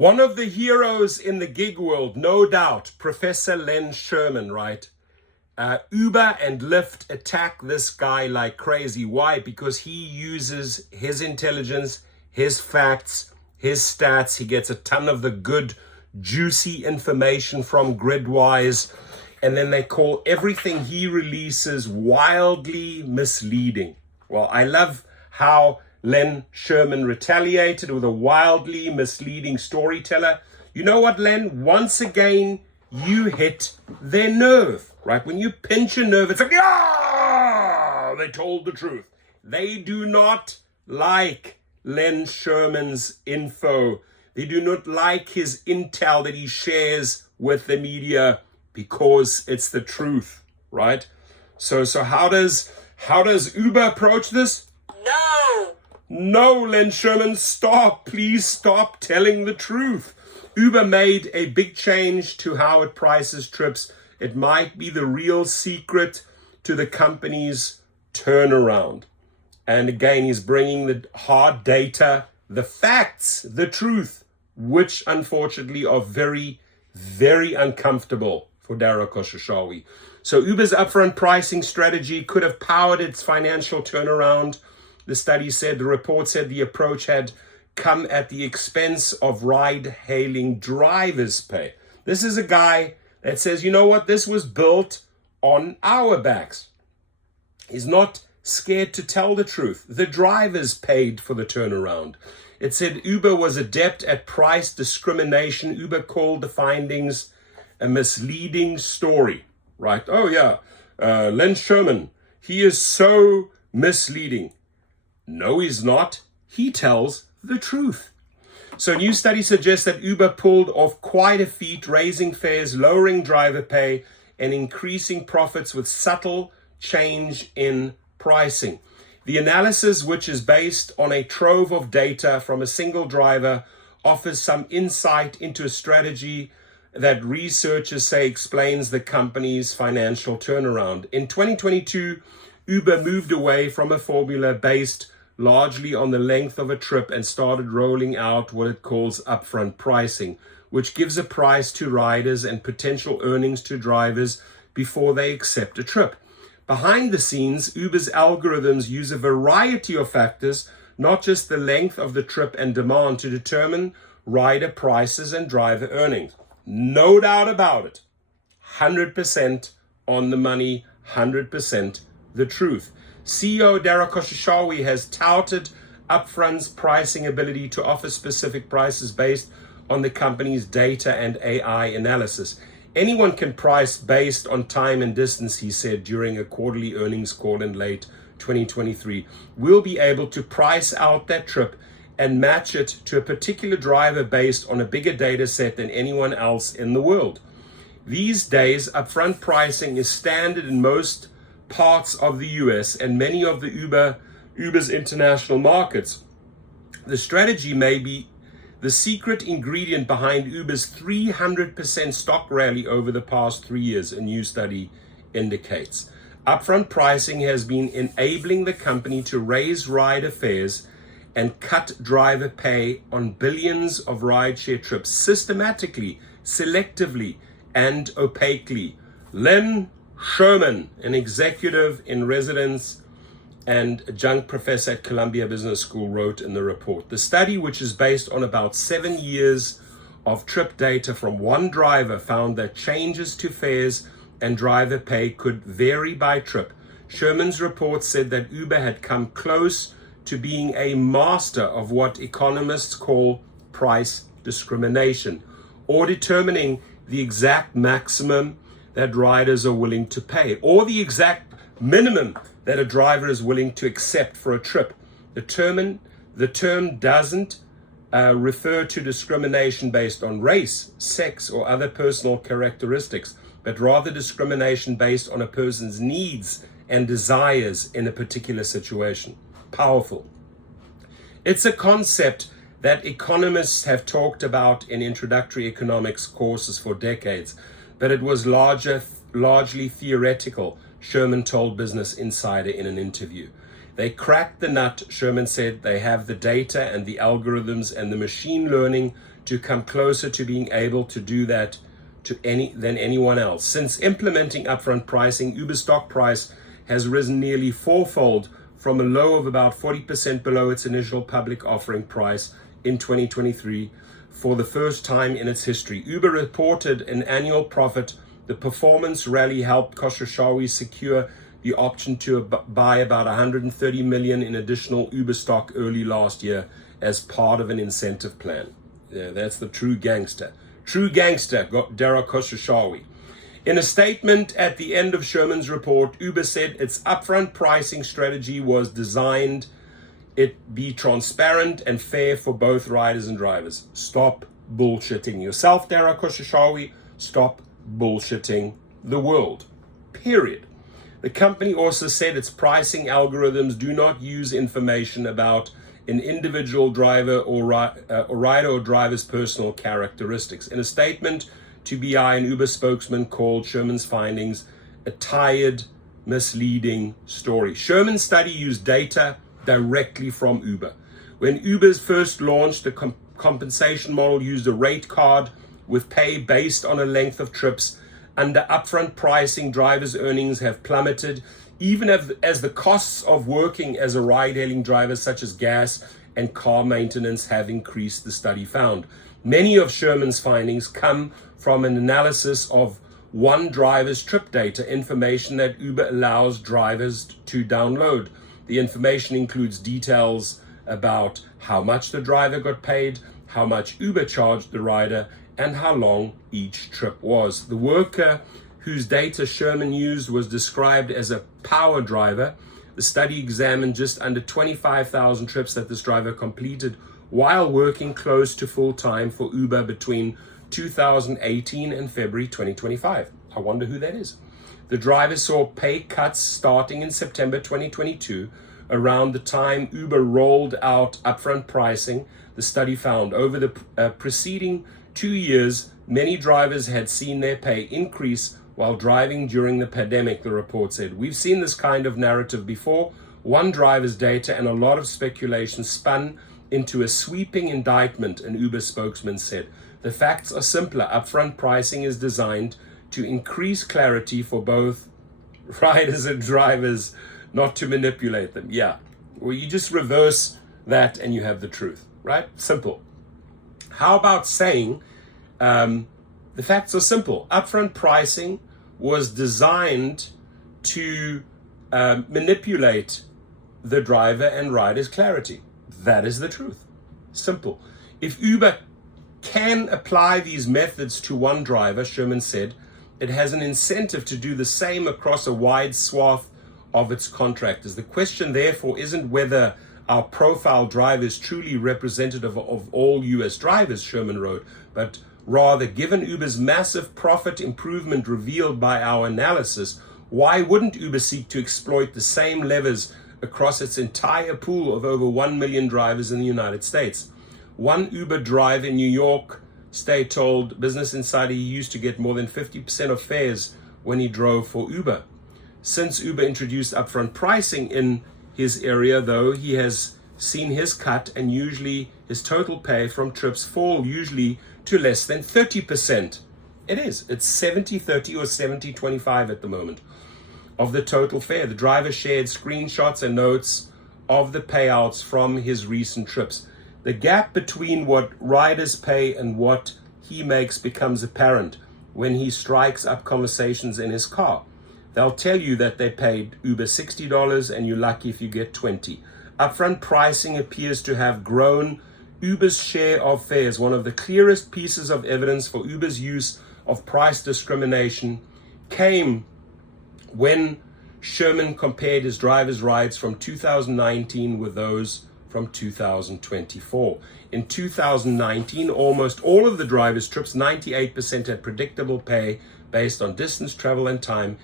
One of the heroes in the gig world, no doubt, Professor Len Sherman, right? Uber and Lyft attack this guy like crazy. Why? Because he uses his intelligence, his facts, his stats. He gets a ton of the good, juicy information from Gridwise. And then they call everything he releases wildly misleading. Well, I love how Len Sherman retaliated with a wildly misleading storyteller. You know what, Len? Once again, you hit their nerve, right? When you pinch a nerve, it's like, ah, they told the truth. They do not like Len Sherman's info. They do not like his intel that he shares with the media because it's the truth, right? So how does Uber approach this? No, Len Sherman, stop. Please stop telling the truth. Uber made a big change to how it prices trips. It might be the real secret to the company's turnaround. And again, he's bringing the hard data, the facts, the truth, which unfortunately are very, very uncomfortable for Dara Khosrowshahi. So Uber's upfront pricing strategy could have powered its financial turnaround. The report said the approach had come at the expense of ride-hailing drivers' pay. This is a guy that says, you know what, this was built on our backs. He's not scared to tell the truth. The drivers paid for the turnaround. It said Uber was adept at price discrimination. Uber called the findings a misleading story, right? Oh yeah, Len Sherman, he is so misleading. No, he's not. He tells the truth. So a new study suggests that Uber pulled off quite a feat, raising fares, lowering driver pay, and increasing profits with subtle change in pricing. The analysis, which is based on a trove of data from a single driver, offers some insight into a strategy that researchers say explains the company's financial turnaround. In 2022, Uber moved away from a formula based largely on the length of a trip and started rolling out what it calls upfront pricing, which gives a price to riders and potential earnings to drivers before they accept a trip. Behind the scenes, Uber's algorithms use a variety of factors, not just the length of the trip and demand, to determine rider prices and driver earnings. No doubt about it. 100% on the money, 100% the truth. CEO Dara Khosrowshahi has touted Upfront's pricing ability to offer specific prices based on the company's data and AI analysis. Anyone can price based on time and distance, he said during a quarterly earnings call in late 2023. We'll be able to price out that trip and match it to a particular driver based on a bigger data set than anyone else in the world. These days, upfront pricing is standard in most parts of the US and many of the Uber's international markets. The strategy may be the secret ingredient behind Uber's 300% stock rally over the past 3 years, a new study indicates. Upfront pricing has been enabling the company to raise rider fares and cut driver pay on billions of rideshare trips systematically, selectively, and opaquely. Len Sherman, an executive in residence and adjunct professor at Columbia Business School, wrote in the report. The study, which is based on about 7 years of trip data from one driver, found that changes to fares and driver pay could vary by trip. Sherman's report said that Uber had come close to being a master of what economists call price discrimination, or determining the exact maximum that riders are willing to pay, or the exact minimum that a driver is willing to accept for a trip. The term doesn't refer to discrimination based on race, sex, or other personal characteristics, but rather discrimination based on a person's needs and desires in a particular situation. Powerful. It's a concept that economists have talked about in introductory economics courses for decades, but it was largely theoretical, Sherman told Business Insider in an interview. They cracked the nut, Sherman said. They have the data and the algorithms and the machine learning to come closer to being able to do that than anyone else. Since implementing upfront pricing, Uber's stock price has risen nearly fourfold from a low of about 40% below its initial public offering price in 2023 for the first time in its history. Uber reported an annual profit. The performance rally helped Khosrowshahi secure the option to buy about 130 million in additional Uber stock early last year as part of an incentive plan. Yeah, that's the true gangster. True gangster, Dara Khosrowshahi. In a statement at the end of Sherman's report, Uber said its upfront pricing strategy was designed it be transparent and fair for both riders and drivers. Stop bullshitting yourself, Dara Khosrowshahi. Stop bullshitting the world. Period. The company also said its pricing algorithms do not use information about an individual driver or rider or driver's personal characteristics. In a statement to BI, an Uber spokesman called Sherman's findings a tired, misleading story. Sherman's study used data directly from Uber. When Uber's first launched, the compensation model used a rate card with pay based on a length of trips. Under upfront pricing, drivers' earnings have plummeted, even as the costs of working as a ride-hailing driver, such as gas and car maintenance, have increased, the study found. Many of Sherman's findings come from an analysis of one driver's trip data, information that Uber allows drivers to download. The information includes details about how much the driver got paid, how much Uber charged the rider, and how long each trip was. The worker whose data Sherman used was described as a power driver. The study examined just under 25,000 trips that this driver completed while working close to full time for Uber between 2018 and February 2025. I wonder who that is. The driver saw pay cuts starting in September 2022, around the time Uber rolled out upfront pricing. The study found over the preceding 2 years, many drivers had seen their pay increase while driving during the pandemic, the report said. We've seen this kind of narrative before. One driver's data and a lot of speculation spun into a sweeping indictment, an Uber spokesman said. The facts are simpler. Upfront pricing is designed to increase clarity for both riders and drivers, not to manipulate them. Yeah, well, you just reverse that and you have the truth, right? Simple. How about saying the facts are simple? Upfront pricing was designed to manipulate the driver and rider's clarity. That is the truth. Simple. If Uber can apply these methods to one driver, Sherman said, it has an incentive to do the same across a wide swath of its contractors. The question, therefore, isn't whether our profile driver is truly representative of all US drivers, Sherman wrote, but rather, given Uber's massive profit improvement revealed by our analysis, why wouldn't Uber seek to exploit the same levers across its entire pool of over 1 million drivers in the United States? One Uber driver in New York State told Business Insider he used to get more than 50% of fares when he drove for Uber. Since Uber introduced upfront pricing in his area, though, he has seen his cut and usually his total pay from trips fall usually to less than 30%. It's 70-30 or 70-25 at the moment of the total fare. The driver shared screenshots and notes of the payouts from his recent trips. The gap between what riders pay and what he makes becomes apparent when he strikes up conversations in his car. They'll tell you that they paid Uber $60 and you're lucky if you get 20. Upfront pricing appears to have grown Uber's share of fares. One of the clearest pieces of evidence for Uber's use of price discrimination came when Sherman compared his drivers' rides from 2019 with those from 2024. In 2019, almost all of the drivers' trips, 98%, had predictable pay based on distance, travel, and time,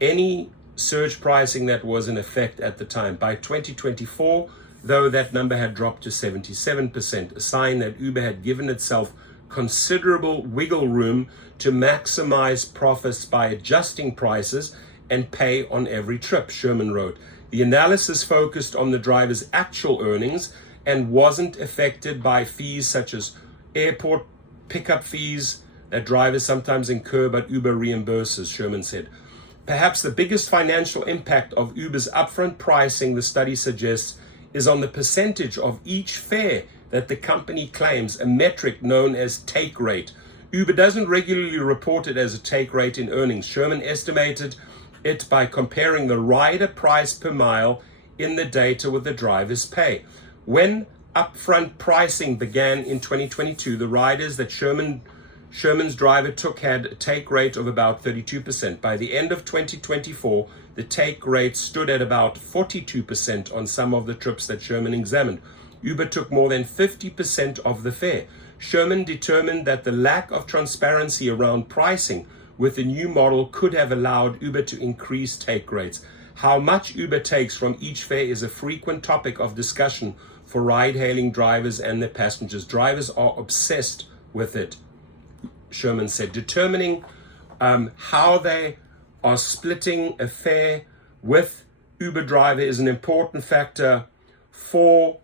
any surge pricing that was in effect at the time. By 2024, though, that number had dropped to 77%, a sign that Uber had given itself considerable wiggle room to maximize profits by adjusting prices and pay on every trip, Sherman wrote. The analysis focused on the driver's actual earnings and wasn't affected by fees such as airport pickup fees that drivers sometimes incur but Uber reimburses, Sherman said. Perhaps the biggest financial impact of Uber's upfront pricing, the study suggests, is on the percentage of each fare that the company claims, a metric known as take rate. Uber doesn't regularly report it as a take rate in earnings. Sherman estimated it by comparing the rider price per mile in the data with the driver's pay. When upfront pricing began in 2022, the riders that Sherman's driver took had a take rate of about 32%. By the end of 2024, the take rate stood at about 42% on some of the trips that Sherman examined. Uber took more than 50% of the fare. Sherman determined that the lack of transparency around pricing with the new model could have allowed Uber to increase take rates. How much Uber takes from each fare is a frequent topic of discussion for ride-hailing drivers and their passengers. Drivers are obsessed with it, Sherman said. Determining how they are splitting a fare with Uber driver is an important factor for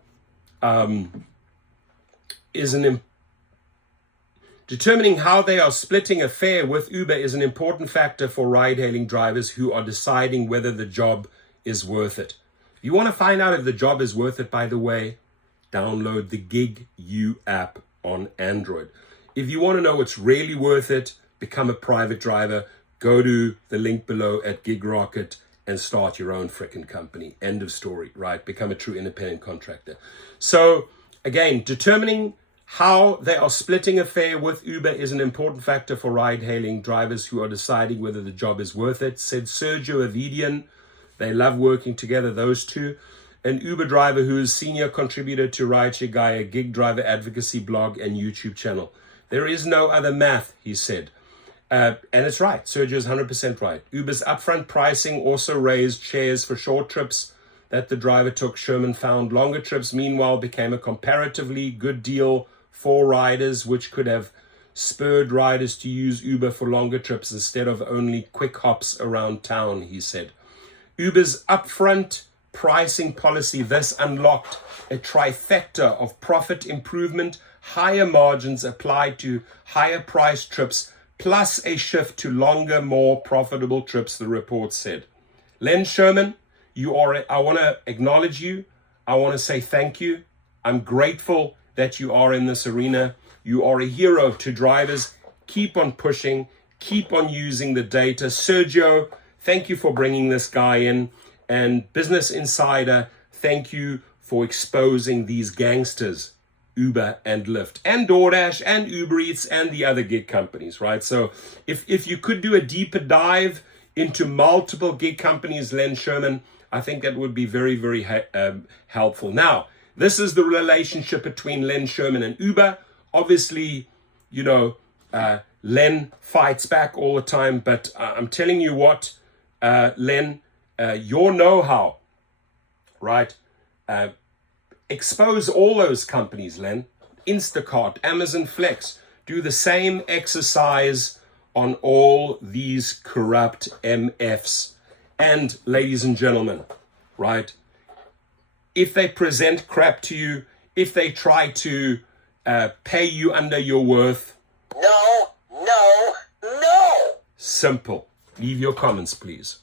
Determining how they are splitting a fare with Uber is an important factor for ride-hailing drivers who are deciding whether the job is worth it. If you want to find out if the job is worth it, by the way, download the GetUpside app on Android. If you want to know what's really worth it, become a private driver, go to the link below at Gig Rocket and start your own frickin' company. End of story, right? Become a true independent contractor. So again, determining how they are splitting a fare with Uber is an important factor for ride-hailing drivers who are deciding whether the job is worth it, said Sergio Avidian. They love working together, those two. An Uber driver who is senior contributor to Rideshare Guy, a gig driver advocacy blog and YouTube channel. There is no other math, he said. And it's right. Sergio is 100% right. Uber's upfront pricing also raised shares for short trips that the driver took. Sherman found longer trips, meanwhile, became a comparatively good deal for riders, which could have spurred riders to use Uber for longer trips instead of only quick hops around town, he said. Uber's upfront pricing policy thus unlocked a trifecta of profit improvement, higher margins applied to higher priced trips, plus a shift to longer, more profitable trips, the report said. Len Sherman, I want to acknowledge you. I want to say thank you. I'm grateful that you are in this arena. You are a hero to drivers. Keep on pushing. Keep on using the data. Sergio, thank you for bringing this guy in. And Business Insider, thank you for exposing these gangsters, Uber and Lyft and DoorDash and Uber Eats and the other gig companies, right? So if you could do a deeper dive into multiple gig companies, Len Sherman, I think that would be very, very helpful. Now, this is the relationship between Len Sherman and Uber. Obviously, Len fights back all the time, but I'm telling you what, Len, your know-how, right? Expose all those companies, Len. Instacart, Amazon Flex. Do the same exercise on all these corrupt MFs. And ladies and gentlemen, right? If they present crap to you, if they try to pay you under your worth. No. Simple. Leave your comments, please.